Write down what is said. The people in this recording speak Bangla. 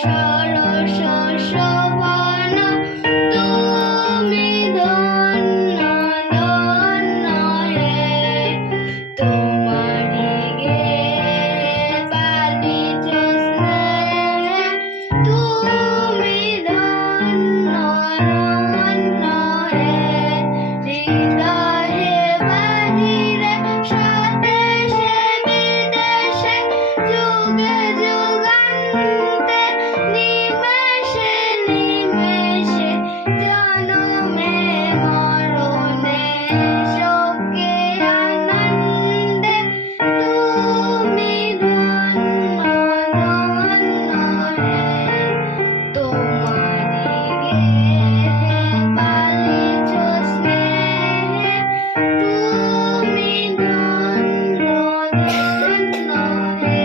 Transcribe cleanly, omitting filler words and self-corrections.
সরস শোভন তুমি ধন্য ধন্য হে তোমারি গে পালিত স্নেহে তুমি ধন্য ধন্য হে হৃদয়ে বাহিরে স্বদেশে বিদেশে যুগে যুগান্তে নিমেষে নিমেষে জনমে মরণে শোকে আনন্দে তুমি ধন্য ধন্য হে তোমারি গে পালিত স্নেহে তুমি ধন্য ধন্য হে।